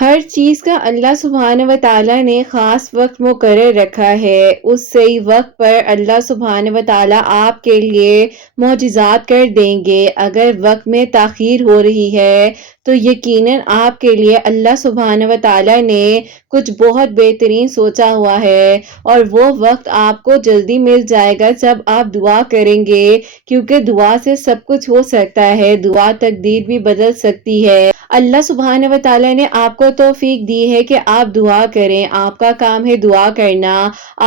ہر چیز کا اللہ سبحانہ و تعالیٰ نے خاص وقت مقرر رکھا ہے۔ اس صحیح وقت پر اللہ سبحانہ و تعالیٰ آپ کے لیے معجزات کر دیں گے۔ اگر وقت میں تاخیر ہو رہی ہے تو یقیناً آپ کے لیے اللہ سبحانہ و تعالیٰ نے کچھ بہت بہترین سوچا ہوا ہے، اور وہ وقت آپ کو جلدی مل جائے گا جب آپ دعا کریں گے، کیونکہ دعا سے سب کچھ ہو سکتا ہے۔ دعا تقدیر بھی بدل سکتی ہے۔ اللہ سبحانہ و تعالیٰ نے آپ کو توفیق دی ہے کہ آپ دعا کریں۔ آپ کا کام ہے دعا کرنا۔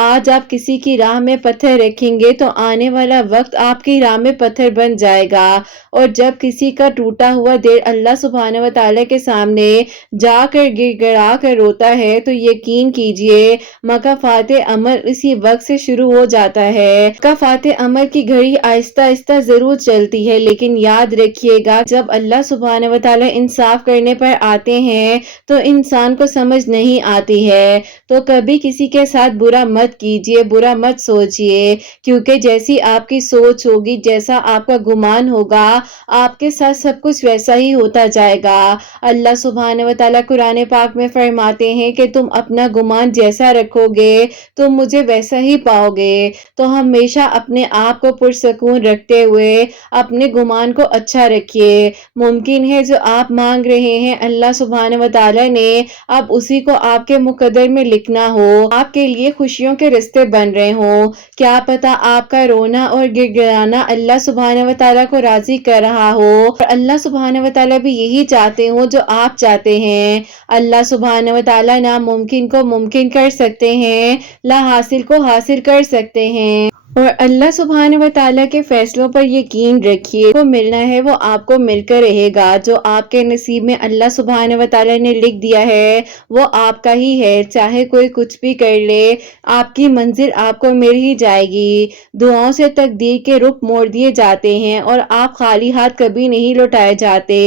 آج آپ کسی کی راہ میں پتھر رکھیں گے تو آنے والا وقت آپ کی راہ میں پتھر بن جائے گا، اور جب کسی کا ٹوٹا ہوا دل اللہ سبحانہ و تعالیٰ کے سامنے جا کر گر گڑا کر روتا ہے تو یقین کیجئے مکافات عمل اسی وقت سے شروع ہو جاتا ہے۔ مکافات عمل کی گھڑی آہستہ آہستہ ضرور چلتی ہے، لیکن یاد رکھیے گا جب اللہ سبحانہ و تعالیٰ انصاف کرنے پر آتے ہیں تو انسان کو سمجھ نہیں آتی ہے۔ تو کبھی کسی کے ساتھ برا مت کیجئے، برا مت سوچئے، کیونکہ جیسی آپ کی سوچ ہوگی، جیسا آپ کا گمان ہوگا، آپ کے ساتھ سب کچھ ویسا ہی ہوتا جائے گا۔ اللہ سبحانہ و تعالیٰ قرآن پاک میں فرماتے ہیں کہ تم اپنا گمان جیسا رکھو گے تم مجھے ویسا ہی پاؤ گے۔ تو ہمیشہ اپنے آپ کو پرسکون رکھتے ہوئے اپنے گمان کو اچھا رکھیے۔ ممکن ہے جو آپ مانگ رہے ہیں اللہ سبحانہ و تعالیٰ نے اب اسی کو آپ کے مقدر میں لکھنا ہو، آپ کے لیے خوشیوں کے رستے بن رہے ہوں۔ کیا پتہ آپ کا رونا اور گر گڑانا اللہ سبحانہ و تعالیٰ کو راضی کر رہا ہو، اور اللہ سبحانہ و تعالیٰ بھی یہی چاہتے ہوں جو آپ چاہتے ہیں۔ اللہ سبحانہ و تعالیٰ ناممکن کو ممکن کر سکتے ہیں، لا حاصل کو حاصل کر سکتے ہیں، اور اللہ سبحانہ و تعالیٰ کے فیصلوں پر یقین رکھیے۔ جو ملنا ہے وہ آپ کو مل کر رہے گا۔ جو آپ کے نصیب میں اللہ سبحانہ و تعالیٰ نے لکھ دیا ہے وہ آپ کا ہی ہے، چاہے کوئی کچھ بھی کر لے، آپ کی منزل آپ کو مل ہی جائے گی۔ دعاؤں سے تقدیر کے رخ موڑ دیے جاتے ہیں، اور آپ خالی ہاتھ کبھی نہیں لوٹائے جاتے،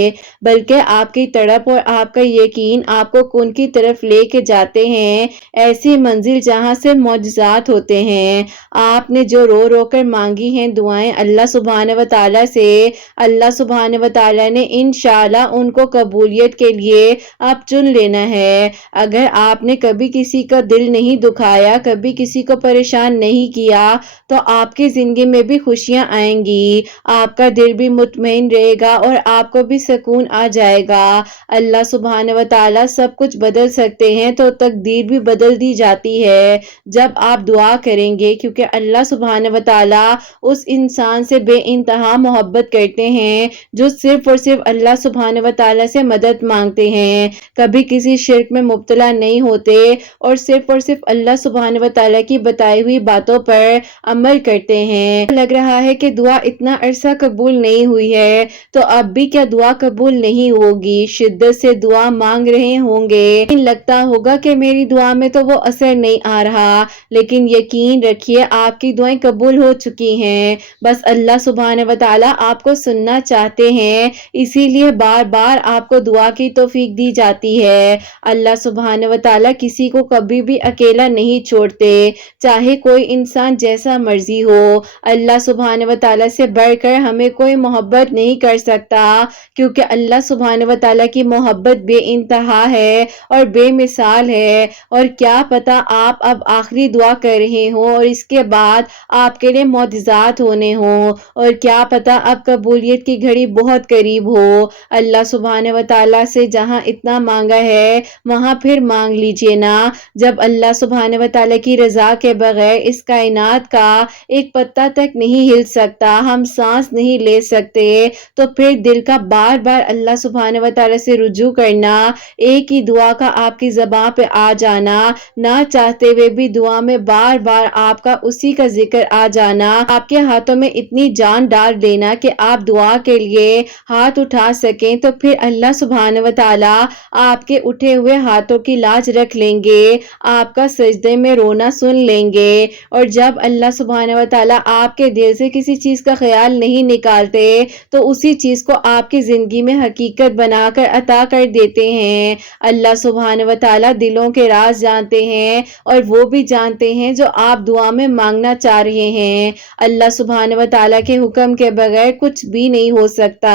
بلکہ آپ کی تڑپ اور آپ کا یقین آپ کو کن کی طرف لے کے جاتے ہیں، ایسی منزل جہاں سے معجزات ہوتے ہیں۔ آپ نے جو رو رو کر مانگی ہیں دعائیں اللہ سبحانہ و تعالیٰ سے، اللہ سبحانہ و تعالیٰ نے انشاءاللہ ان کو قبولیت کے لیے آپ چن لینا ہے۔ اگر آپ نے کبھی کسی کا دل نہیں دکھایا، کبھی کسی کو پریشان نہیں کیا، تو آپ کی زندگی میں بھی خوشیاں آئیں گی، آپ کا دل بھی مطمئن رہے گا، اور آپ کو بھی سکون آ جائے گا۔ اللہ سبحانہ و تعالیٰ سب کچھ بدل سکتے ہیں، تو تقدیر بھی بدل دی جاتی ہے جب آپ دعا کریں گے، کیونکہ اللہ سبحانہ و تعالیٰ اس انسان سے بے انتہا محبت کرتے ہیں جو صرف اور صرف اللہ سبحانہ و تعالیٰ سے مدد مانگتے ہیں، کبھی کسی شرک میں مبتلا نہیں ہوتے، اور صرف اللہ سبحانہ و تعالیٰ کی بتائی ہوئی باتوں پر عمل کرتے ہیں۔ لگ رہا ہے کہ دعا اتنا عرصہ قبول نہیں ہوئی ہے، تو اب بھی کیا دعا قبول نہیں ہوگی؟ شدت سے دعا مانگ رہے ہوں گے، لگتا ہوگا کہ میری دعا میں تو وہ اثر نہیں آ رہا، لیکن یقین رکھیے آپ کی دعائیں قبول ہو چکی ہیں۔ بس اللہ سبحانہ و تعالیٰ آپ کو سننا چاہتے ہیں، اسی لیے بار بار آپ کو دعا کی توفیق دی جاتی ہے۔ اللہ سبحانہ و تعالیٰ کسی کو کبھی بھی اکیلا نہیں چھوڑتے، چاہے کوئی انسان جیسا مرضی ہو۔ اللہ سبحانہ و تعالیٰ سے بڑھ کر ہمیں کوئی محبت نہیں کر سکتا، کیونکہ اللہ سبحانہ و تعالیٰ کی محبت بے انتہا ہے اور بے مثال ہے۔ اور کیا پتہ آپ اب آخری دعا کر رہے ہوں اور اس کے بعد آپ کے لیے معجزات ہونے ہوں، اور کیا پتہ اب قبولیت کی گھڑی بہت قریب ہو۔ اللہ سبحانہ و تعالیٰ سے جہاں اتنا مانگا ہے وہاں پھر مانگ لیجئے نا۔ جب اللہ سبحانہ و تعالیٰ کی رضا کے بغیر اس کائنات کا ایک پتا تک نہیں ہل سکتا، ہم سانس نہیں لے سکتے، تو پھر دل کا بار بار اللہ سبحانہ و تعالیٰ سے رجوع کرنا، ایک ہی دعا کا آپ کی زبان پہ آ جانا، نہ چاہتے ہوئے بھی دعا میں بار بار آپ کا اسی کا ذکر آ جانا، آپ کے ہاتھوں میں اتنی جان ڈال دینا کہ آپ دعا کے لیے ہاتھ اٹھا سکیں، تو پھر اللہ سبحانہ و تعالیٰ آپ کے اٹھے ہوئے ہاتھوں کی لاج رکھ لیں گے، آپ کا سجدے میں رونا سن لیں گے۔ اور جب اللہ سبحانہ و تعالیٰ آپ کے دل سے کسی چیز کا خیال نہیں نکالتے تو اسی چیز کو آپ کی زندگی میں حقیقت بنا کر عطا کر دیتے ہیں۔ اللہ سبحانہ و تعالیٰ دلوں کے راز جانتے ہیں، اور وہ بھی جانتے ہیں جو آپ دعا میں مانگنا چاہ رہے ہیں. اللہ سبحانہ و تعالیٰ کے حکم کے بغیر کچھ بھی نہیں ہو سکتا.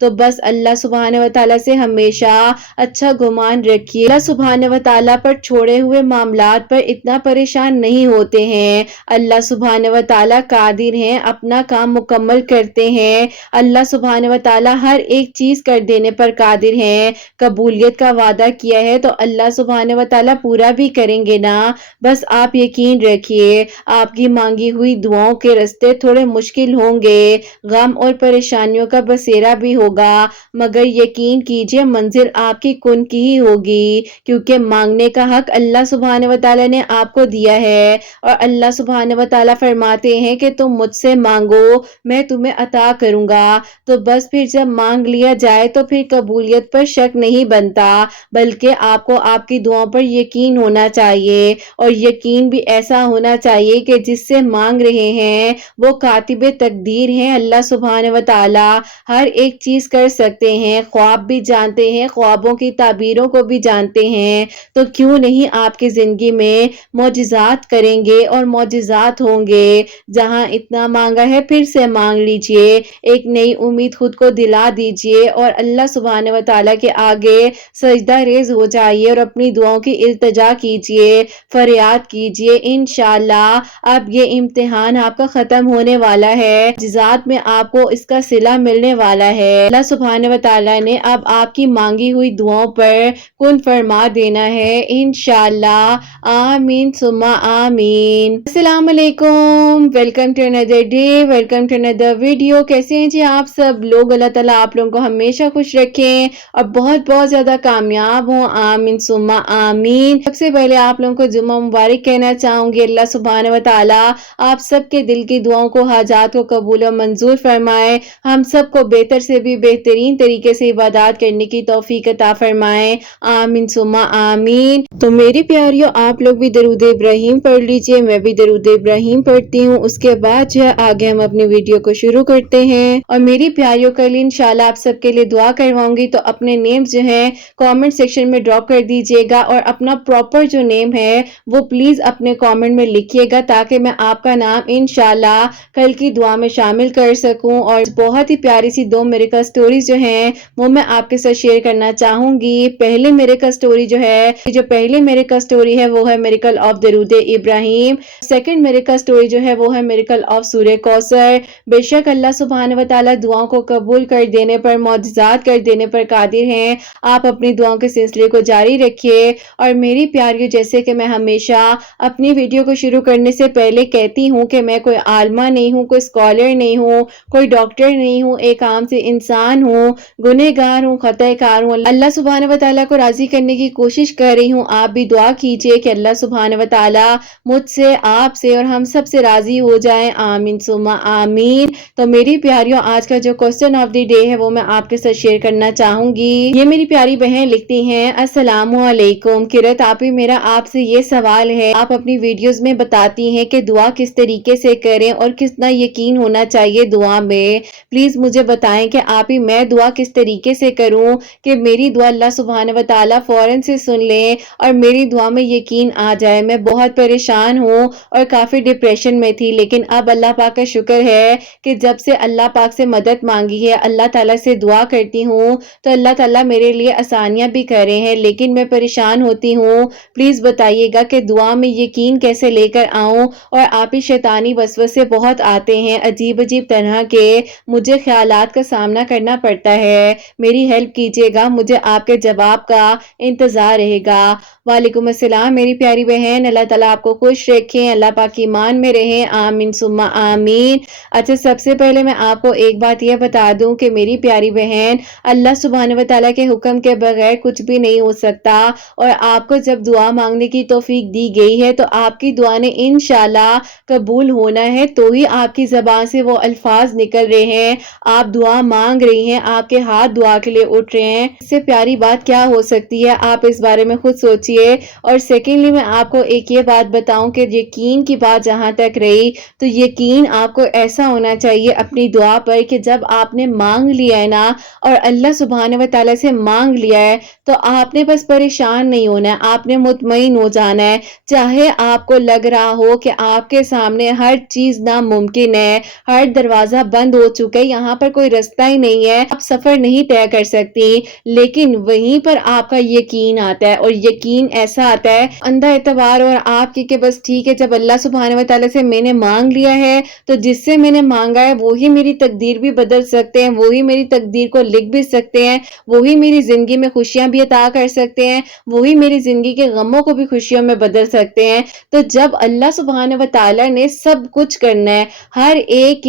تو بس اللہ سبحانہ و تعالیٰ سے ہمیشہ اچھا گمان رکھیے. اللہ سبحانہ و تعالیٰ پر چھوڑے ہوئے معاملات پر اتنا پریشان نہیں ہوتے ہیں. اللہ سبحانہ و تعالیٰ قادر ہیں، اپنا کام مکمل کرتے ہیں. اللہ سبحانہ و تعالیٰ ہر ایک چیز کر دینے پر قادر ہیں. قبولیت کا وعدہ کیا ہے تو اللہ سبحانہ و تعالیٰ پورا بھی کریں گے نا. بس آپ یقین رکھیے. آپ کی مانگی ہوئی دعاؤں کے راستے تھوڑے مشکل ہوں گے، غم اور پریشانیوں کا بسیرا بھی ہوگا، مگر یقین کیجئے منزل آپ کی کن کی ہی ہوگی، کیونکہ مانگنے کا حق اللہ سبحانہ و تعالیٰ نے آپ کو دیا ہے. اور اللہ سبحانہ و تعالیٰ فرماتے ہیں کہ تم مجھ سے مانگو میں تمہیں عطا کروں گا. تو بس پھر جب مانگ لیا جائے تو پھر قبولیت پر شک نہیں بنتا، بلکہ آپ کو آپ کی دعاؤں پر یقین ہونا چاہیے. اور یقین بھی ایسا ہونا چاہیے کہ جس سے مانگ رہے ہیں وہ کاتب تقدیر ہیں. اللہ سبحانہ و تعالیٰ ہر ایک چیز کر سکتے ہیں، خواب بھی جانتے ہیں، خوابوں کی تعبیروں کو بھی جانتے ہیں. تو کیوں نہیں آپ کی زندگی میں معجزات کریں گے اور معجزات ہوں گے. جہاں اتنا مانگا ہے پھر سے مانگ لیجئے، ایک نئی امید خود کو دلا دیجئے اور اللہ سبحانہ و تعالیٰ کے آگے سجدہ ریز ہو جائیے اور اپنی دعاؤں کی التجا کیجئے، فریاد کیجئے. انشاءاللہ اب یہ امتحان آپ کا ختم ہونے والا ہے، معجزات میں آپ کو اس کا صلہ ملنے والا ہے. اللہ سبحانہ و تعالیٰ نے اب آپ کی مانگی ہوئی دعاؤں پر کن فرما دینا ہے انشاءاللہ. آمین ثم آمین. السلام علیکم، welcome to another day, welcome to another video. کیسے ہیں جی آپ سب لوگ؟ اللہ تعالیٰ آپ لوگوں کو ہمیشہ خوش رکھیں اور بہت بہت زیادہ کامیاب ہوں. آمین ثم آمین. سب سے پہلے آپ لوگوں کو جمعہ مبارک کہنا چاہوں گی. اللہ سبحانہ و تعالیٰ آپ سب کے دل کی دعاؤں کو، حاجات کو قبول و منظور فرمائے. ہم سب کو بہتر سے بھی بہترین طریقے سے عبادات کرنے کی توفیق عطا فرمائے. آمین ثم آمین. تو میری پیاریوں آپ لوگ بھی درود ابراہیم پڑھ لیجئے، میں بھی درود ابراہیم پڑھتی ہوں. اس کے بعد جو ہے آگے ہم اپنی ویڈیو کو شروع کرتے ہیں. اور میری پیاریوں کل انشاءاللہ آپ سب کے لیے دعا کرواؤں گی، تو اپنے نیمز جو ہیں کامنٹ سیکشن میں ڈراپ کر دیجئے گا اور اپنا پراپر جو نیم ہے وہ پلیز اپنے کامنٹ میں لکھیے گا تاکہ میں آپ کا نام انشاءاللہ کل کی دعا میں شامل کر سکوں. اور بہت ہی پیاری سی 2 میریکل سٹوریز جو ہیں وہ میں آپ کے ساتھ شیئر کرنا چاہوں گی. پہلے میریکل سٹوری جو ہے، جو پہلی میریکل سٹوری ہے وہ ہے میریکل آف درود ابراہیم. سیکنڈ میریکل سٹوری جو ہے وہ ہے میریکل آف سورہ کوثر. بے شک اللہ سبحانہ و تعالیٰ دعاؤں کو قبول کر دینے پر، معجزات کر دینے پر قادر ہیں. آپ اپنی دعاؤں کے سلسلے کو جاری رکھیے. اور میری پیاریوں جیسے کہ میں ہمیشہ اپنی ویڈیو کو شروع کرنے سے پہلے کہتی ہوں کہ میں کوئی عالمہ نہیں ہوں، کوئی اسکالر نہیں ہوں، کوئی ڈاکٹر نہیں ہوں، ایک عام سے انسان ہوں، گنہگار ہوں، خطا کار ہوں. اللہ سبحانہ و تعالیٰ کو راضی کرنے کی کوشش کر رہی ہوں. آپ بھی دعا کیجئے کہ اللہ سبحانہ و تعالیٰ مجھ سے، آپ سے اور ہم سب سے راضی ہو جائیں. آمین ثم آمین. تو میری پیاریوں آج کا جو کوسچن آف دی ڈے ہے وہ میں آپ کے ساتھ شیئر کرنا چاہوں گی. یہ میری پیاری بہن لکھتی ہیں، السلام علیکم قرت آپی، میرا آپ سے یہ سوال ہے، آپ اپنی ویڈیوز میں بتاتی ہیں کہ دعا کس طریقے سے کریں اور کتنا یقین ہونا چاہیے دعا میں. پلیز مجھے بتائیں کہ آپی میں دعا کس طریقے سے کروں کہ میری دعا اللہ سبحانہ و تعالیٰ فوراً سے سن لیں اور میری دعا میں یقین آ جائے. میں بہت پریشان ہوں اور کافی ڈپریشن میں تھی، لیکن اب اللہ پاک کا شکر ہے کہ جب سے اللہ پاک سے مدد مانگی ہے، اللہ تعالیٰ سے دعا کرتی ہوں تو اللہ تعالیٰ میرے لیے آسانیاں بھی کر رہے ہیں، لیکن میں پریشان ہوتی ہوں. پلیز بتائیے گا کہ دعا میں یقین کیسے لے کر آؤں. اور آپ ہی شیطانی وسوسے بہت آتے ہیں، عجیب عجیب طرح کے مجھے خیالات کا سامنا کرنا پڑتا ہے. میری ہیلپ کیجیے گا، مجھے آپ کے جواب کا انتظار رہے گا. وعلیکم السلام میری پیاری بہن، اللہ تعالیٰ آپ کو خوش رکھیں، اللہ پاک ایمان میں رہیں. آمین ثم آمین. اچھا سب سے پہلے میں آپ کو ایک بات یہ بتا دوں کہ میری پیاری بہن اللہ سبحانہ و تعالیٰ کے حکم کے بغیر کچھ بھی نہیں ہو سکتا. اور آپ کو جب دعا مانگنے کی توفیق دی گئی ہے تو آپ کی دعا نے انشاءاللہ قبول ہونا ہے، تو ہی آپ کی زبان سے وہ الفاظ نکل رہے ہیں، آپ دعا مانگ رہی ہیں، آپ کے ہاتھ دعا کے لیے اٹھ رہے ہیں. اس سے پیاری بات کیا ہو سکتی ہے؟ آپ اس بارے میں خود سوچئے. اور سیکنڈلی میں آپ کو ایک یہ بات بتاؤں کہ یقین کی بات جہاں تک رہی تو یقین آپ کو ایسا ہونا چاہیے اپنی دعا پر کہ جب آپ نے مانگ لیا ہے نا اور اللہ سبحانہ و تعالیٰ سے مانگ لیا ہے تو آپ نے بس پریشان نہیں ہونا ہے، آپ نے مطمئن ہو جانا ہے. چاہے آپ کو لگ رہا ہو کہ آپ کے سامنے ہر چیز ناممکن ہے، ہر دروازہ بند ہو چکا ہے، یہاں پر کوئی رستہ ہی نہیں ہے، آپ سفر نہیں طے کر سکتی، لیکن وہیں پر آپ کا یقین آتا ہے، اور یقین ایسا آتا ہے اندھا اعتبار اور آپ کی کہ بس ٹھیک ہے، جب اللہ سبحانہ و تعالیٰ سے میں نے مانگ لیا ہے تو جس سے میں نے مانگا ہے وہی میری تقدیر بھی بدل سکتے ہیں، وہی میری تقدیر کو لکھ بھی سکتے ہیں، وہی میری زندگی میں خوشیاں بھی عطا کر سکتے ہیں، وہی میری زندگی کے غموں کو بھی خوشیوں میں بدل سکتے ہیں۔ تو جب اللہ سبحانہ و تعالیٰ نے سب کچھ کرنا ہے، ہر ایک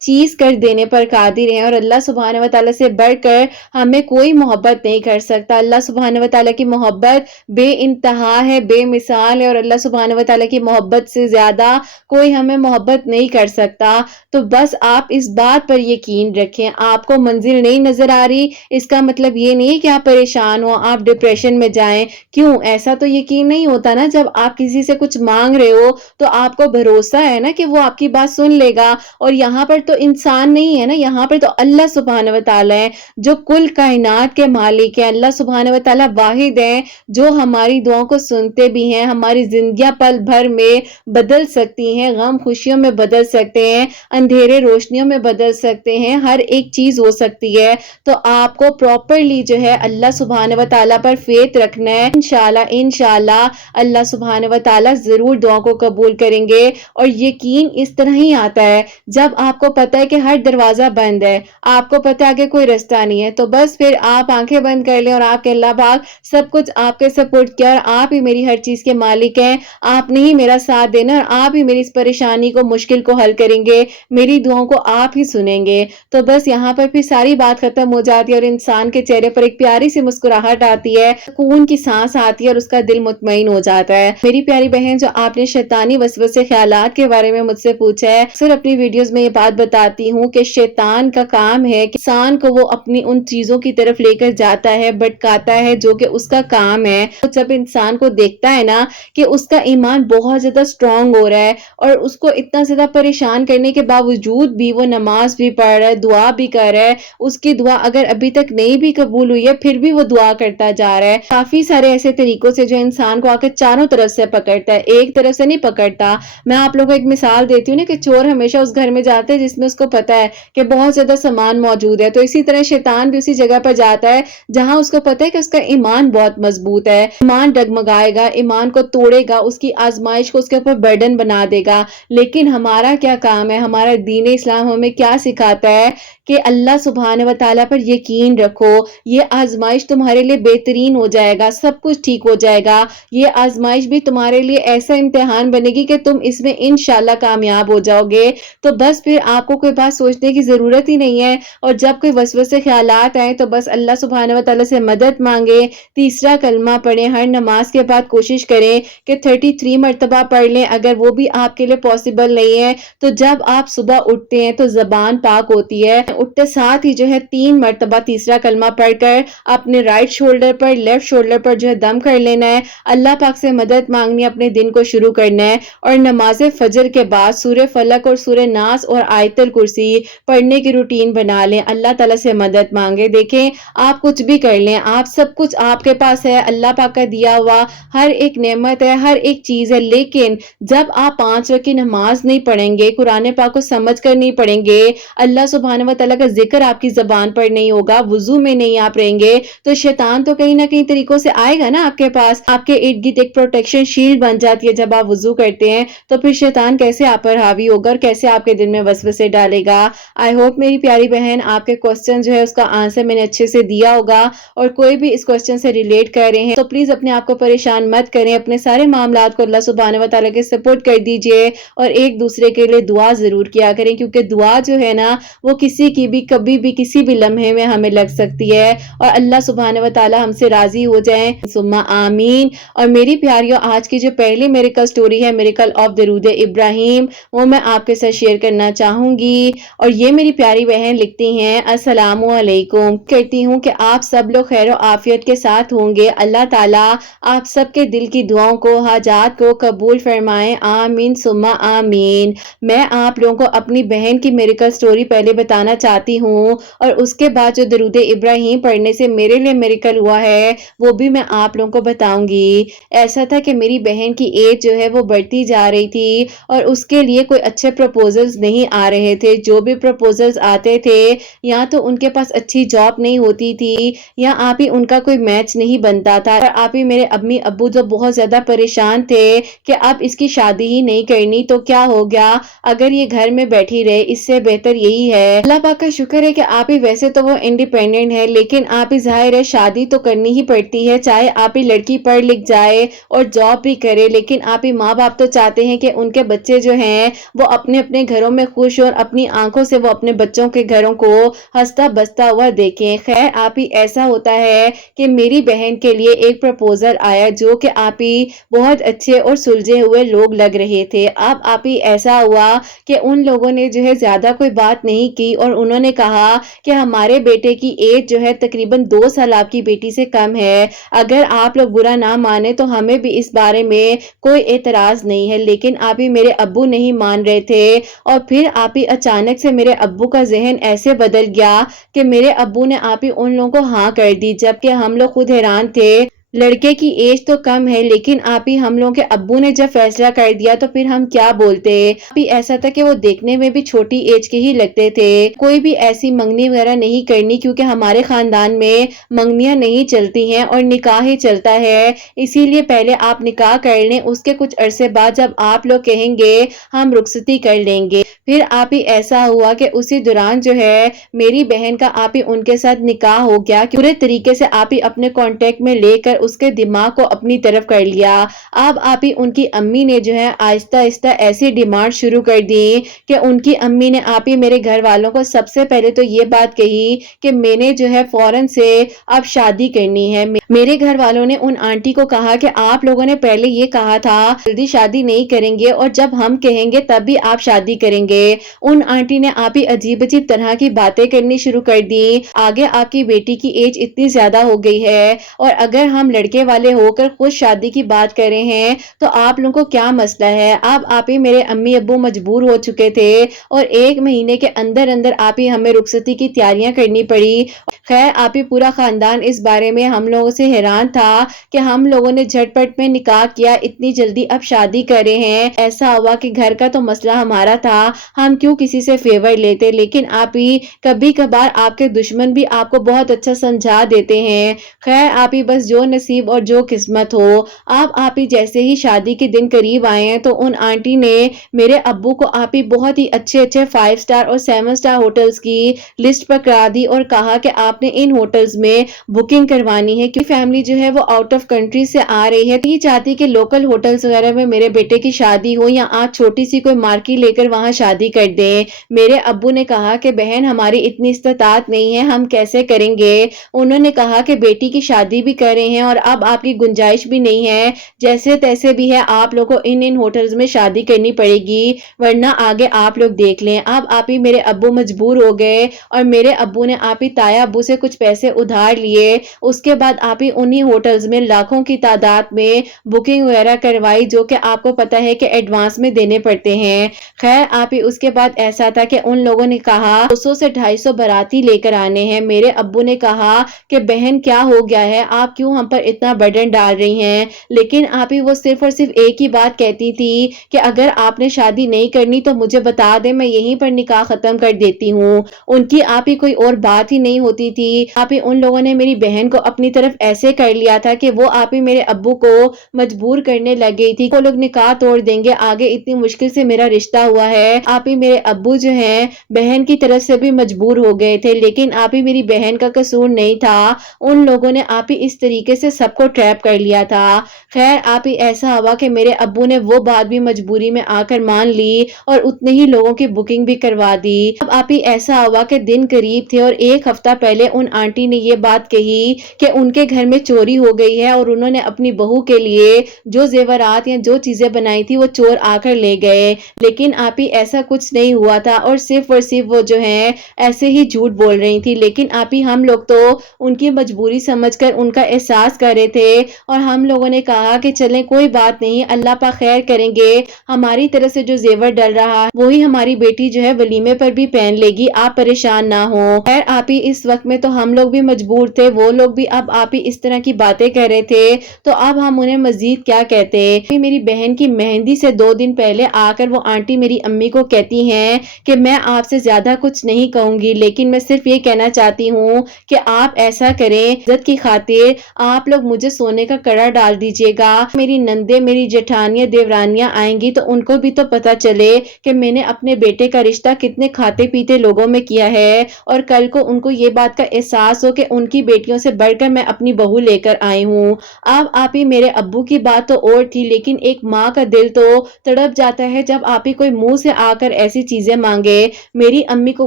چیز کر دینے پر قادر ہے، اور اللہ سبحانہ و تعالیٰ سے بڑھ کر ہمیں کوئی محبت نہیں کر سکتا۔ اللہ سبحانہ و تعالیٰ کی محبت بے انتہا ہے، بے مثال ہے، اور اللہ سبحانہ و تعالیٰ کی محبت سے زیادہ کوئی ہمیں محبت نہیں کر سکتا۔ تو بس آپ اس بات پر یقین رکھیں، آپ کو منزل نہیں نظر آ رہی، اس کا مطلب یہ نہیں کہ آپ پریشان ہو، آپ ڈپریشن میں جائیں۔ کیوں؟ ایسا تو یقین نہیں ہوتا نا، جب آپ کسی سے کچھ مانگ رہے ہو تو آپ کو بھروسہ ہے نا کہ وہ آپ کی بات سن لے گا، اور یہاں پر تو انسان نہیں ہے نا، یہاں پر تو اللہ سبحانہ و تعالیٰ ہے جو کل کائنات کے مالک ہیں۔ اللہ سبحانہ و تعالیٰ واحد ہیں جو ہماری دعاؤں کو سنتے بھی ہیں، ہماری زندگیاں پل بھر میں بدل سکتی ہیں، غم خوشیوں میں بدل سکتے ہیں، اندھیرے روشنیوں میں بدل سکتے ہیں، ہر ایک چیز ہو سکتی ہے۔ تو آپ کو پراپرلی جو ہے اللہ سبحانہ و تعالیٰ پر فیتھ رکھنا ہے، انشاءاللہ اللہ سبحانہ و تعالیٰ ضرور دعاؤں کو قبول کریں گے۔ اور یقین اس طرح ہی آتا ہے جب آپ کو پتہ ہے کہ ہر دروازہ بند ہے، آپ کو پتہ ہے آگے کوئی رستہ نہیں ہے، تو بس پھر آپ آنکھیں بند کر لیں اور آپ کے اللہ پاک سب کچھ آپ کے سپورٹ کیا، اور آپ ہی میری ہر چیز کے مالک ہیں، آپ نے ہی میرا ساتھ دینا، اور آپ ہی میری اس پریشانی کو مشکل کو حل کریں گے، میری دعاؤں کو آپ ہی سنیں گے۔ تو بس یہاں پر پھر ساری بات ختم ہو جاتی ہے، اور انسان کے چہرے پر ایک پیاری سی مسکراہٹ آتی ہے، سکون کی سانس آتی ہے، اور اس کا دل مطمئن ہو جاتا ہے۔ میری پیاری بہن، جو آپ نے شیطانی وسوسے خیالات کے بارے میں مجھ سے پوچھا ہے، اکثر اپنی ویڈیوز میں یہ بات بتاتی ہوں کہ شیطان کا کام ہے کہ انسان کو وہ اپنی ان چیزوں کی طرف لے کر جاتا ہے، بھٹکاتا ہے جو کہ اس کا کام ہے۔ جب انسان کو دیکھتا ہے نا کہ اس کا ایمان بہت زیادہ سٹرونگ ہو رہا ہے، اور اس کو اتنا زیادہ پریشان کرنے کے باوجود بھی وہ نماز بھی پڑھ رہا ہے، دعا بھی کر رہا ہے، اس کی دعا اگر ابھی تک نہیں بھی قبول ہوئی ہے پھر بھی وہ دعا کرتا جا رہا ہے۔ کافی سارے ایسے طریقوں سے جو انسان کو آ کے چاروں طرف سے پکڑتا ہے، ایک طرف سے نہیں پکڑتا۔ میں آپ لوگوں کو ایک مثال دیتی ہوں نا کہ چور ہمیشہ اس گھر میں جاتے ہیں جس میں اس کو پتا ہے کہ بہت زیادہ سامان موجود ہے، تو اسی طرح شیطان بھی اسی جگہ پر جاتا ہے جہاں اس کو پتا ہے کہ اس کا ایمان بہت مضبوط ہے، ایمان ڈگمگائے گا، ایمان کو توڑے گا، اس کی آزمائش کو اس کے اوپر برڈن بنا دے گا۔ لیکن ہمارا کیا کام ہے؟ ہمارا دین اسلام ہمیں کیا سکھاتا ہے کہ اللہ سبحانہ و تعالیٰ پر یقین رکھو، یہ آزمائش تمہارے لیے بہترین ہو جائے گا، سب کچھ ٹھیک ہو جائے گا، یہ آزمائش بھی تمہارے لیے ایسا امتحان بنے گی کہ تم اس میں انشاءاللہ کامیاب ہو جاؤ گے۔ تو بس پھر آپ کو کوئی بات سوچنے کی ضرورت ہی نہیں ہے، اور جب کوئی وسوسے خیالات آئیں تو بس اللہ سبحانہ و تعالیٰ سے مدد مانگے، تیسرا کلمہ پڑھیں، ہر نماز کے بعد کوشش کریں کہ 33 مرتبہ پڑھ لیں، اگر وہ بھی آپ کے لیے پاسبل نہیں ہے تو جب آپ صبح اٹھتے ہیں تو زبان پاک ہوتی ہے، اٹھتے ساتھ ہی جو ہے 3 مرتبہ تیسرا کلمہ پڑھ کر اپنے رائٹ شولڈر پر، لیفٹ شولڈر پر جو ہے دم کر لینا ہے، اللہ پاک سے مدد مانگنی، اپنے دن کو شروع کرنا ہے، اور نماز فجر کے بعد سورہ فلق اور سورہ ناس اور آیت الکرسی پڑھنے کی روٹین بنا لیں، اللہ تعالیٰ سے مدد مانگے۔ دیکھیں آپ کچھ بھی کر لیں، آپ سب کچھ آپ کے پاس ہے، اللہ پاک کا دیا ہوا ہر ایک نعمت ہے، ہر ایک چیز ہے، لیکن جب آپ 5 وقت کی نماز نہیں پڑھیں گے، قرآن پاک کو سمجھ کر نہیں پڑھیں گے، اللہ سبحانہ و تعالیٰ کا ذکر آپ کی زبان پر نہیں ہوگا، وضو میں نہیں آپ رہیں گے، تو شیطان تو کہیں نہ کہیں طریقوں سے آئے گا نا آپ کے پاس، آپ کے ارد گرد ایک پروٹیکشن شیلڈ بن جاتی ہے جب آپ وضو کرتے ہیں، تو پھر شیطان کیسے آپ پر حاوی ہوگا اور کیسے آپ کے دل میں وسوسے ڈالے گا۔ آئی ہوپ میری پیاری بہن آپ کے کوسچن جو ہے اس کا آنسر میں نے اچھے سے دیا ہوگا، اور کوئی بھی اس کوسچن سے ریلیٹ کر رہے ہیں تو پلیز اپنے آپ کو پریشان مت کریں، اپنے سارے معاملات کو اللہ سبحانہ و تعالیٰ کے سپورٹ کر دیجئے، اور ایک دوسرے کے لیے دعا ضرور کیا کریں، کیونکہ دعا جو ہے نا وہ کسی کی بھی کبھی بھی کسی بھی لمحے میں ہمیں لگ سکتی ہے، اور اللہ سبحانہ و تعالیٰ ہم سے راضی ہو جائیں، ثم آمین۔ اور میری پیاریوں، آج کی جو پہلی میریکل سٹوری ہے، میریکل آف درود ابراہیم، وہ میں آپ کے ساتھ شیئر کرنا چاہوں گی، اور یہ میری پیاری بہن لکھتی ہیں، السلام علیکم، کہتی ہوں کہ آپ سب لوگ خیر و عافیت کے ساتھ ہوں گے، اللہ تعالیٰ آپ سب کے دل کی دعاؤں کو، حاجات کو قبول فرمائیں، آمین ثم آمین۔ میں آپ لوگوں کو اپنی بہن کی میریکل سٹوری پہلے بتانا چاہتی ہوں، اور اس کے بعد جو درود ابراہیم پڑھنے سے میرے لیے میریکل ہوا ہے وہ بھی میں آپ لوگوں کو بتاؤں گی۔ ایسا تھا کہ میری بہن کی ایج جو ہے وہ بڑھتی جا رہی تھی اور اس کے لیے کوئی اچھے پروپوزلز نہیں آ رہے تھے۔ جو بھی پروپوزلز آتے تھے یا تو ان کے پاس اچھی جاب نہیں ہوتی تھی یا آپ ہی ان کا کوئی میچ نہیں بنتا تھا، اور آپ ہی میرے امی ابو جو بہت زیادہ پریشان تھے کہ اب اس کی شادی ہی نہیں کرنی تو کیا ہو گیا، اگر یہ گھر میں بیٹھی رہے اس سے بہتر یہی ہے۔ اللہ پاک کا شکر ہے کہ آپ ہی ویسے تو وہ انڈیپینڈنٹ ہے، لیکن آپ ہی ظاہر ہے شادی تو کرنی ہی پڑتی ہے، چاہے آپ ہی لڑکی پڑھ لکھ جائے اور جاب بھی کرے، لیکن آپ ہی ماں باپ تو چاہتے ہیں کہ ان کے بچے جو ہیں وہ اپنے اپنے گھروں میں خوش اور اپنی آنکھوں سے وہ اپنے بچوں کے گھروں کو ہنستا بستا ہوا دیکھیں۔ خیر آپ ہی ایسا ہوتا ہے کہ میری بہن کے لیے ایک پرپوزل آیا جو کہ آپ ہی بہت اچھے اور سلجھے ہوئے لوگ لگ رہے تھے۔ اب آپ ہی ایسا ہوا کہ ان لوگوں نے جو ہے زیادہ کوئی بات نہیں کی اور انہوں نے کہا کہ ہمارے بیٹے کی ایج جو ہے تقریباً 2 سال آپ کی بیٹی سے کم ہے، اگر آپ لوگ برا نہ مانے تو ہمیں بھی اس بارے میں کوئی اعتراض نہیں ہے، لیکن آپ ہی میرے ابو نہیں مان رہے تھے، اور پھر آپ ہی اچانک سے میرے ابو کا ذہن ایسے بدل گیا کہ میرے ابو نے آپ ہی ان لوگوں کو ہاں کر دی، جبکہ ہم لوگ خود حیران تھے۔ لڑکے کی ایج تو کم ہے لیکن آپ ہی ہم لوگوں کے ابو نے جب فیصلہ کر دیا تو پھر ہم کیا بولتے۔ آپ ہی ایسا تھا کہ وہ دیکھنے میں بھی چھوٹی ایج کے ہی لگتے تھے، کوئی بھی ایسی منگنی وغیرہ نہیں کرنی کیونکہ ہمارے خاندان میں منگنیاں نہیں چلتی ہیں اور نکاح ہی چلتا ہے، اسی لیے پہلے آپ نکاح کر لیں، اس کے کچھ عرصے بعد جب آپ لوگ کہیں گے ہم رخصتی کر لیں گے۔ پھر آپ ہی ایسا ہوا کہ اسی دوران جو ہے میری بہن کا آپ ہی ان کے ساتھ نکاح ہو گیا، پورے طریقے سے آپ ہی اپنے کانٹیکٹ میں لے کر اس کے دماغ کو اپنی طرف کر لیا۔ اب آپ ہی ان کی امی نے جو ہے آہستہ آہستہ ایسی ڈیمانڈ شروع کر دی کہ ان کی امی نے آپ ہی میرے گھر والوں کو سب سے پہلے تو یہ بات کہی کہ میں نے جو ہے فوراً سے اب شادی کرنی ہے۔ میرے گھر والوں نے ان آنٹی کو کہا کہ آپ لوگوں نے پہلے یہ کہا تھا جلدی شادی نہیں کریں گے اور جب ہم کہیں گے تب بھی آپ شادی کریں گے۔ ان آنٹی نے آپ ہی عجیب عجیب طرح کی باتیں کرنی شروع کر دی، آگے آپ کی بیٹی کی ایج اتنی زیادہ ہو گئی ہے اور اگر ہم لڑکے والے ہو کر خود شادی کی بات کر رہے ہیں تو آپ لوگوں کو کیا مسئلہ ہے۔ اب آپ ہی میرے امی ابو مجبور ہو چکے تھے اور 1 مہینے کے اندر اندر آپ ہی ہمیں رخصتی کی تیاریاں کرنی پڑی۔ خیر آپ ہی پورا خاندان اس بارے میں ہم لوگوں سے حیران تھا کہ ہم لوگوں نے جھٹ پٹ میں نکاح کیا، اتنی جلدی اب شادی کر رہے ہیں۔ ایسا ہوا کہ گھر کا تو مسئلہ ہمارا تھا، ہم کیوں کسی سے فیور لیتے، لیکن آپ ہی کبھی کبھار آپ کے دشمن بھی آپ کو بہت اچھا سمجھا دیتے ہیں۔ خیر آپ ہی بس جو نصیب اور جو قسمت ہو۔ اب آپ ہی جیسے ہی شادی کے دن قریب آئے ہیں تو ان آنٹی نے میرے ابو کو آپ ہی بہت ہی اچھے 5 سٹار اور 7 سٹار ہوٹلز کی لسٹ پکڑا دی اور کہا کہ آپ نے ان ہوٹلز میں بکنگ کروانی ہے کیونکہ فیملی جو ہے وہ آؤٹ آف کنٹری سے آ رہی ہے، نہیں چاہتی کہ لوکل ہوٹلز وغیرہ میں میرے بیٹے کی شادی ہو یا آپ چھوٹی سی کوئی مارکی لے کر وہاں شادی کر دیں۔ میرے ابو نے کہا کہ بہن ہماری اتنی استطاعت نہیں ہے، ہم کیسے کریں گے۔ انہوں نے کہا کہ بیٹی کی شادی بھی کر رہے ہیں اور اب آپ کی گنجائش بھی نہیں ہے، جیسے تیسے بھی ہے آپ لوگوں کو ان ہوٹلز میں شادی کرنی پڑے گی ورنہ آگے آپ لوگ دیکھ لیں۔ اب آپ ہی میرے ابو مجبور ہو گئے اور میرے ابو نے آپ ہی تایا ابو سے کچھ پیسے ادھار لیے، اس کے بعد آپ ہی انہی ہوٹلز میں لاکھوں کی تعداد میں بکنگ وغیرہ کروائی جو کہ آپ کو پتا ہے کہ ایڈوانس میں دینے پڑتے ہیں۔ خیر آپ ہی اس کے بعد ایسا تھا کہ ان لوگوں نے کہا 200 سے 250 باراتی لے کر آنے ہیں۔ میرے ابو نے کہا کہ بہن کیا ہو گیا ہے، آپ کیوں ہم پر اتنا برڈن ڈال رہی ہیں، لیکن آپ ہی وہ صرف اور صرف ایک ہی بات کہتی تھی کہ اگر آپ نے شادی نہیں کرنی تو مجھے بتا دیں، میں یہیں پر نکاح ختم کر دیتی ہوں۔ ان کی آپ ہی کوئی اور بات ہی نہیں ہوتی تھی۔ آپ ہی ان لوگوں نے میری بہن کو اپنی طرف ایسے کر لیا تھا کہ وہ آپ ہی میرے ابو کو مجبور کرنے لگ گئی تھی، وہ لوگ نکاح توڑ دیں گے، آگے اتنی مشکل سے میرا رشتہ ہوا ہے۔ آپ ہی میرے ابو جو ہیں بہن کی طرف سے بھی مجبور ہو گئے تھے، لیکن آپ ہی میری بہن کا قصور نہیں تھا، ان لوگوں نے آپ ہی اس طریقے سے سب کو ٹریپ کر لیا تھا۔ خیر آپ ہی ایسا ہوا کہ میرے ابو نے وہ بات بھی مجبوری میں آ کر مان لی اور اتنے ہی لوگوں کی بکنگ بھی کروا دی۔ اب آپ ہی ایسا ہوا کہ دن قریب تھے اور 1 ہفتہ پہلے ان آنٹی نے یہ بات کہی کہ ان کے گھر میں چوری ہو گئی ہے اور انہوں نے اپنی بہو کے لیے جو زیورات یا جو چیزیں بنائی تھی وہ چور آ کر لے گئے، لیکن آپ ہی ایسا کچھ نہیں ہوا تھا اور صرف وہ جو ہیں ایسے ہی جھوٹ بول رہی تھی، لیکن آپ ہی ہم لوگ تو ان کی مجبوری سمجھ کر ان کا احساس کر رہے تھے اور ہم لوگوں نے کہا کہ چلیں کوئی بات نہیں، اللہ پاک خیر کریں گے، ہماری طرف سے جو زیور ڈل رہا ہے وہی ہماری بیٹی جو ہے ولیمے پر بھی پہن لے گی، آپ پریشان نہ ہو۔ خیر آپ ہی اس وقت میں تو ہم لوگ بھی مجبور تھے، وہ لوگ بھی اب آپ ہی اس طرح کی باتیں کر رہے تھے تو اب ہم انہیں مزید کیا کہتے۔ میری بہن کی مہندی سے 2 دن پہلے آ کر وہ آنٹی میری امی کو کہتی ہیں کہ میں آپ سے زیادہ کچھ نہیں کہوں گی، لیکن میں صرف یہ کہنا چاہتی ہوں کہ آپ ایسا کریں، عزت کی خاطر آپ لوگ مجھے سونے کا کڑا ڈال دیجئے گا، میری نندے میری جٹھانیاں دیورانیاں آئیں گی تو ان کو بھی تو پتا چلے کہ میں نے اپنے بیٹے کا رشتہ کتنے کھاتے پیتے لوگوں میں کیا ہے اور کل کو ان کو یہ بات کا احساس ہو کہ ان کی بیٹیوں سے بڑھ کر میں اپنی بہو لے کر آئی ہوں۔ اب آپ ہی میرے ابو کی بات تو اور تھی، لیکن ایک ماں کا دل تو تڑپ جاتا ہے جب آپ ہی کوئی منہ سے آ کر ایسی چیزیں مانگے۔ میری امی کو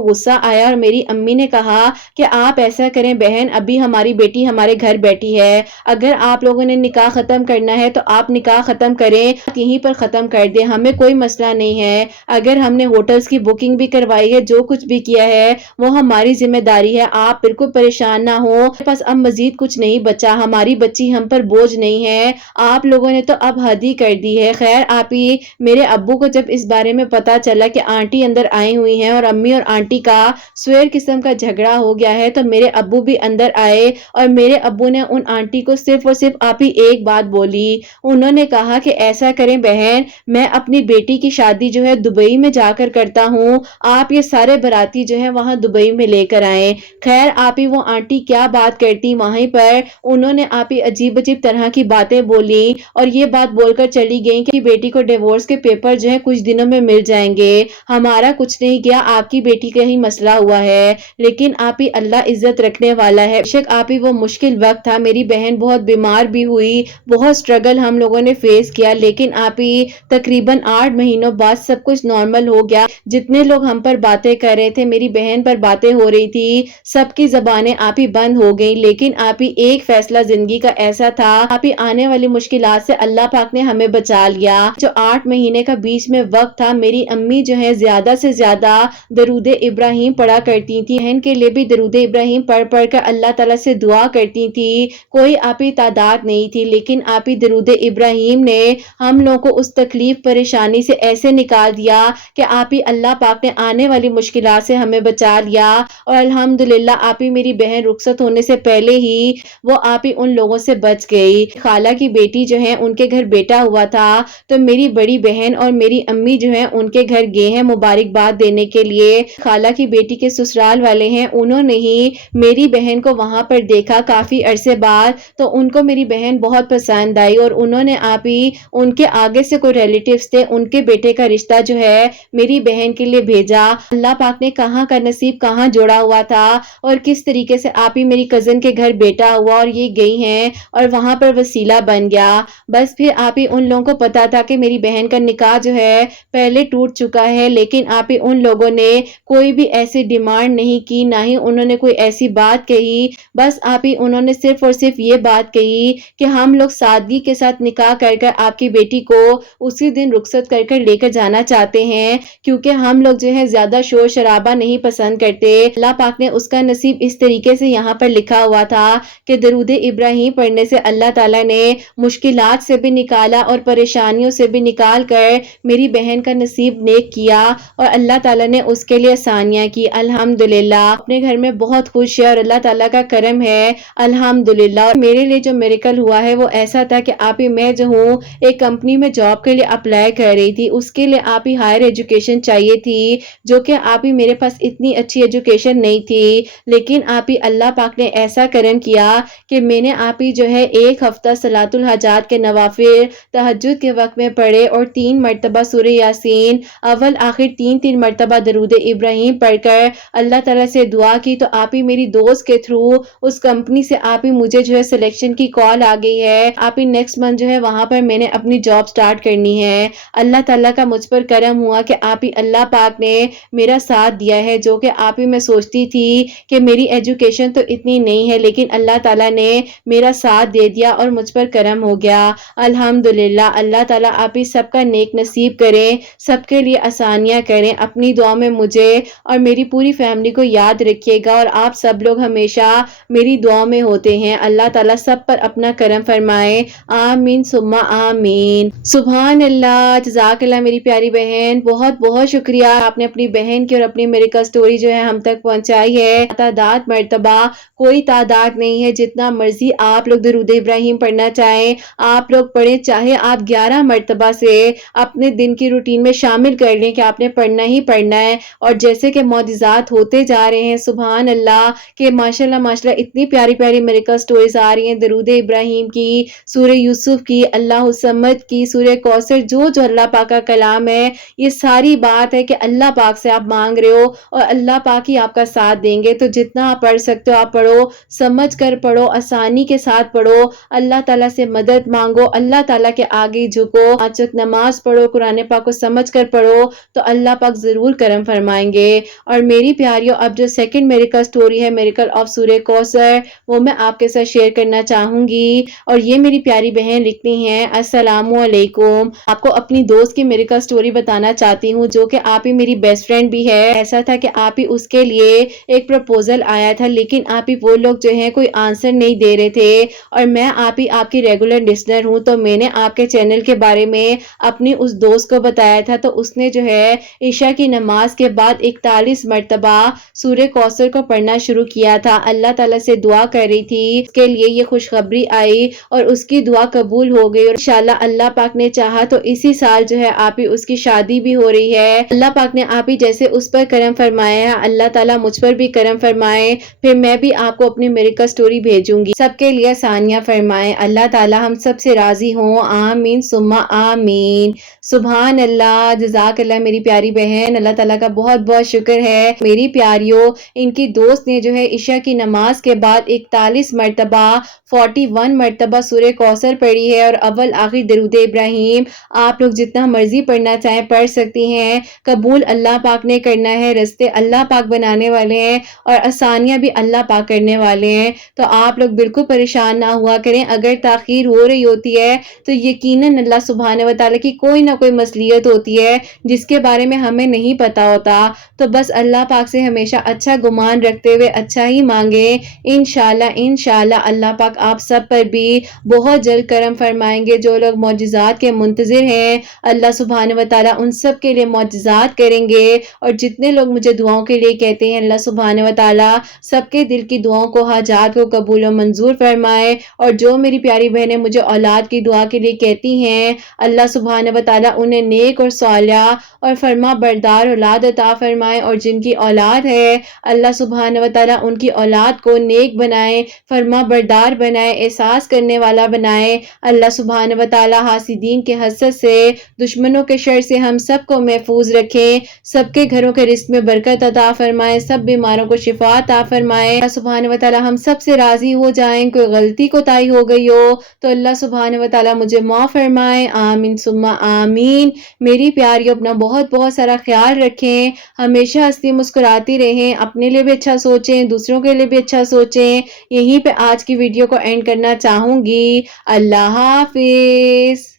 غصہ آیا اور میری امی نے کہا کہ آپ ایسا کریں بہن، ابھی ہماری بیٹی ہمارے گھر بیٹھی ہے، اگر آپ لوگوں نے نکاح ختم کرنا ہے تو آپ نکاح ختم کریں، یہیں پر ختم کر دیں، ہمیں کوئی مسئلہ نہیں ہے، اگر ہم نے ہوٹلز کی بکنگ بھی کروائی ہے، جو کچھ بھی کیا ہے وہ ہماری ذمہ داری ہے، آپ بالکل پریشان نہ ہو، بس اب مزید کچھ نہیں بچا، ہماری بچی ہم پر بوجھ نہیں ہے، آپ لوگوں نے تو اب حد ہی کر دی ہے۔ خیر آپ ہی میرے ابو کو جب اس بارے میں پتا چلا کہ آنٹی اندر آئی ہوئی ہیں اور امی اور آنٹی کا سویر قسم کا جھگڑا ہو گیا ہے، تو میرے ابو بھی اندر آئے اور میرے ابو نے ان آنٹی کو صرف اور صرف آپ ہی ایک بات بولی، انہوں نے کہا کہ ایسا کریں بہن، میں اپنی بیٹی کی شادی جو ہے دبئی میں جا کر کرتا ہوں، آپ یہ سارے باراتی جو ہیں وہاں دبئی میں لے کر آئیں۔ خیر آپ ہی وہ آنٹی کیا بات کرتی وہیں پر انہوں نے آپ ہی عجیب عجیب طرح کی باتیں بولی اور یہ بات بول کر چلی گئی کہ بیٹی کو ڈیورس کے پیپر جو ہے کچھ دنوں میں مل جائیں گے، ہمارا کچھ نہیں کیا، آپ کی بیٹی کا ہی مسئلہ ہوا ہے، لیکن آپ ہی اللہ عزت رکھنے والا ہے۔ بے شک آپ ہی وہ مشکل وقت تھا، میری بہن بہت بیمار بھی ہوئی، بہت سٹرگل ہم لوگوں نے فیس کیا، لیکن آپ ہی تقریباً 8 مہینوں بعد سب کچھ نارمل ہو گیا۔ جتنے لوگ ہم پر باتیں کر رہے تھے، میری بہن پر باتیں ہو رہی تھی، سب کی زبانیں آپ ہی بند ہو گئی، لیکن آپ ہی ایک فیصلہ زندگی کا ایسا تھا، آپ ہی آنے والی مشکلات سے اللہ پاک نے ہمیں بچا لیا۔ جو 8 مہینے کا بیچ میں وقت تھا، میری امی جو ہے زیادہ سے زیادہ درود ابراہیم پڑھا کرتی تھی، بہن کے لیے بھی درود ابراہیم پڑھ پڑھ کر اللہ تعالیٰ سے دعا کرتی تھی، کوئی آپ ہی تعداد نہیں تھی، لیکن آپ ہی درود ابراہیم نے ہم لوگوں کو اس تکلیف پریشانی سے ایسے نکال دیا کہ آپ ہی اللہ پاک نے آنے والی مشکلات سے ہمیں بچا لیا اور الحمدللہ آپ ہی میری بہن رخصت ہونے سے پہلے ہی وہ آپ ہی ان لوگوں سے بچ گئی۔ خالہ کی بیٹی جو ہے ان کے گھر بیٹا ہوا تھا تو میری بڑی بہن اور میری امی جو ہے ان کے گھر گئے ہیں مبارکباد دینے کے لیے، خالہ کی بیٹی کے سسرال والے ہیں، انہوں نے ہی میری بہن کو وہاں پر دیکھا کافی عرصے بعد تو ان کو میری بہن بہت پسند آئی اور انہوں نے آپ ہی ان کے آگے سے کوئی ریلیٹیوز تھے ان کے بیٹے کا رشتہ جو ہے میری بہن کے لیے بھیجا۔ اللہ پاک نے کہاں کا نصیب کہاں جوڑا ہوا تھا اور کس طریقے سے آپ ہی میری کزن کے گھر بیٹا ہوا اور یہ گئی ہیں اور وہاں پر وسیلہ بن گیا۔ بس پھر آپ ہی ان لوگوں کو پتا تھا کہ میری بہن کا نکاح جو ہے پہلے ٹوٹ چکا ہے، لیکن آپ ہی ان لوگوں نے کوئی بھی ایسی ڈیمانڈ نہیں کی، نہ ہی انہوں نے کوئی ایسی بات کہی، بس آپ ہی انہوں نے صرف اور صرف یہ بات کہی کہ ہم لوگ سادگی کے ساتھ نکاح کر کر آپ کی بیٹی کو اسی دن رخصت کر کر لے کر جانا چاہتے ہیں، کیونکہ ہم لوگ جو ہے زیادہ شور شرابہ نہیں پسند کرتے۔ اللہ پاک نے اس کا نصیب اس طریقے سے یہاں پر لکھا ہوا تھا کہ درود ابراہیم پڑھنے سے اللہ تعالیٰ نے مشکلات سے بھی نکالا اور پریشانیوں سے بھی نکال کر میری بہن کا نصیب نیک کیا اور اللہ تعالیٰ نے اس کے لیے آسانیاں کی۔ الحمدللہ اپنے گھر میں بہت خوش ہے اور اللہ تعالیٰ کا کرم ہے الحمدللہ۔ اور میرے لیے جو میریکل ہوا ہے وہ ایسا تھا کہ آپ ہی میں جو ہوں ایک کمپنی میں جاب کے لیے اپلائی کر رہی تھی، اس کے لیے آپ ہی ہائر ایجوکیشن چاہیے تھی، جو کہ آپ ہی میرے پاس اتنی اچھی ایجوکیشن نہیں تھی، لیکن آپ ہی اللہ پاک نے ایسا کرم کیا کہ میں نے آپ ہی جو ہے ایک ہفتہ صلاۃ الحاجات کے نوافل تہجد کے وقت میں پڑھے اور 3 مرتبہ سورہ یاسین اول آخر 3 مرتبہ درود ابراہیم پڑھ کر اللہ تعالیٰ سے دعا کی، تو آپ ہی میری دوست کے تھرو اس کمپنی سے آپ ہی مجھے جو ہے سلیکشن کی کال آ گئی ہے، آپ ہی نیکسٹ منتھ جو ہے وہاں پر میں نے اپنی جاب سٹارٹ کرنی ہے۔ اللہ تعالیٰ کا مجھ پر کرم ہوا کہ آپ ہی اللہ پاک نے میرا ساتھ دیا ہے، جو کہ آپ ہی میں سوچتی تھی کہ میری ایجوکیشن تو اتنی نہیں ہے، لیکن اللہ تعالیٰ نے میرا ساتھ دے دیا اور مجھ پر کرم ہو گیا الحمدللہ۔ اللہ تعالیٰ آپ ہی سب کا نیک نصیب کریں، سب کے لیے آسانیاں کریں، اپنی دعا میں مجھے اور میری پوری فیملی کو یاد رکھیے گا اور آپ سب لوگ ہمیشہ میری دعا میں ہوتے ہیں۔ اللہ تعالیٰ سب پر اپنا کرم فرمائے، آمین ثم آمین۔ سبحان اللہ، جزاک اللہ میری پیاری بہن، بہت بہت شکریہ، آپ نے اپنی بہن کی اور اپنی میریکل سٹوری جو ہے ہم تک پہنچائی ہے۔ تعداد مرتبہ کوئی تعداد نہیں ہے، جتنا مرضی آپ لوگ درود ابراہیم پڑھنا چاہیں آپ لوگ پڑھیں، چاہے آپ 11 مرتبہ سے اپنے دن کی روٹین میں شامل کر لیں کہ آپ نے پڑھنا ہی پڑھنا ہے، اور جیسے کہ معجزات ہوتے جا رہے ہیں سبحان اللہ کہ ماشاءاللہ ماشاءاللہ اتنی پیاری پیاری میریکل سٹوریز آ رہی ہیں، درود ابراہیم کی، سورہ یوسف کی، اللہ الصمد کی، سورہ کوثر، جو جو اللہ پاک کا کلام ہے، یہ ساری بات ہے کہ اللہ پاک سے آپ مانگ رہے ہو اور اللہ پاک ہی آپ کا ساتھ دیں گے۔ تو جتنا آپ پڑھ سکتے ہو آپ پڑھو، سمجھ کر پڑھو، آسانی کے ساتھ پڑھو، اللہ تعالیٰ سے مدد مانگو، اللہ تعالیٰ کے آگے جھکو، 5 وقت نماز پڑھو، قرآن پاک کو سمجھ کر پڑھو، تو اللہ پاک ضرور کرم فرمائیں گے۔ اور میری پیاریوں، اب جو سیکنڈ میریکل سٹوری ہے، میریکل آف سورہ کوثر، وہ میں آپ کے ساتھ شیئر کرنا چاہوں گی، اور یہ میری پیاری بہن لکھتی ہیں، السلام علیکم، آپ کو اپنی دوست کی میریکل سٹوری بتانا چاہتی ہوں جو کہ آپ ہی میری بیسٹ فرینڈ بھی ہے۔ ایسا تھا کہ آپ ہی اس کے لیے ایک پروپوزل آیا تھا، لیکن آپ ہی وہ لوگ جو ہیں کوئی آنسر نہیں دے رہے تھے، اور میں آپ ہی آپ کی ریگولر لسنر ہوں، تو میں نے آپ کے چینل کے بارے میں اپنی اس دوست کو بتایا تھا، تو اس نے جو ہے عشاء کی نماز کے بعد 41 مرتبہ سورہ کوثر کو پڑھنا شروع کیا تھا، اللہ تعالیٰ سے دعا کر رہی تھی، اس کے لیے یہ خوشخبری آئی اور اس کی دعا قبول ہو گئی، اور انشاءاللہ اللہ پاک نے چاہا تو اسی سال جو ہے آپ ہی اس کی شادی بھی ہو رہی ہے۔ اللہ پاک نے آپ ہی جیسے اس پر کرم فرمایا ہے، اللہ تعالیٰ مجھ پر بھی کرم فرمائے، پھر میں بھی آپ کو اپنی میریکل سٹوری بھیجوں گی، سب کے لیے آسانیاں فرمائے، اللہ تعالیٰ ہم سب سے راضی ہوں، آمین ثم آمین۔ سبحان اللہ، جزاک اللہ میری پیاری بہن، اللہ تعالیٰ کا بہت بہت شکر ہے۔ میری پیاریوں، ان کی دوست نے جو ہے عشاء کی نماز کے بعد 41 مرتبہ 41 مرتبہ سورہ کوثر پڑھی ہے، اور اول آخر درود ابراہیم، آپ لوگ جتنا مرضی پڑھنا چاہیں پڑھ سکتی ہیں، قبول اللہ پاک نے کرنا ہے، رستے اللہ پاک بنانے والے ہیں، اور آسانیاں بھی اللہ پاک کرنے والے ہیں، تو آپ لوگ بالکل پریشان نہ ہوا کریں، اگر تاخیر ہو رہی ہوتی ہے تو یقیناً اللہ سبحانہ و تعالیٰ کی کوئی نہ کوئی مصلحت ہوتی ہے جس کے بارے میں ہمیں نہیں پتا ہوتا، تو بس اللہ پاک سے ہمیشہ اچھا گمان رکھتے ہوئے اچھا ہی مانگیں، انشاءاللہ انشاءاللہ اللہ پاک آپ سب پر بھی بہت جلد کرم فرمائیں گے۔ جو لوگ معجزات کے منتظر ہیں اللہ سبحانہ و تعالیٰ ان سب کے لیے معجزات کریں گے، اور جتنے لوگ مجھے دعاؤں کے لیے کہتے ہیں اللہ سبحانہ و تعالیٰ سب کے دل کی دعاؤں کو، حاجات کو قبول و منظور فرمائے، اور جو میری پیاری بہنیں مجھے اولاد کی دعا کے لیے کہتی ہیں اللہ سبحانہ و تعالیٰ انہیں نیک اور صالحہ اور فرما بردار اولاد عطا فرمائے، اور جن کی اولاد ہے اللہ سبحانہ و تعالیٰ ان کی اولاد کو نیک بنائے، فرما بردار بنائے، احساس کرنے والا بنائے، اللہ سبحانہ و تعالیٰ حاسدین کے حسد سے، دشمنوں کے شر سے ہم سب کو محفوظ رکھیں، سب کے گھروں کے رزق میں برکت عطا فرمائے، سب بیماروں کو شفا عطا فرمائے، اللہ سبحانہ و تعالیٰ ہم سب سے راضی ہو جائیں، کوئی غلطی کوتاہی ہو گئی ہو تو اللہ سبحانہ و تعالیٰ مجھے معاف فرمائے، آمین ثم آمین۔ میری پیاریوں، اپنا بہت بہت سارا خیال رکھیں، ہمیشہ ہنستی مسکراتی رہیں، اپنے لیے بھی اچھا سوچیں، دوسروں کے لیے بھی اچھا سوچیں۔ یہیں پہ آج کی ویڈیو کو اینڈ کرنا چاہوں گی، اللہ حافظ۔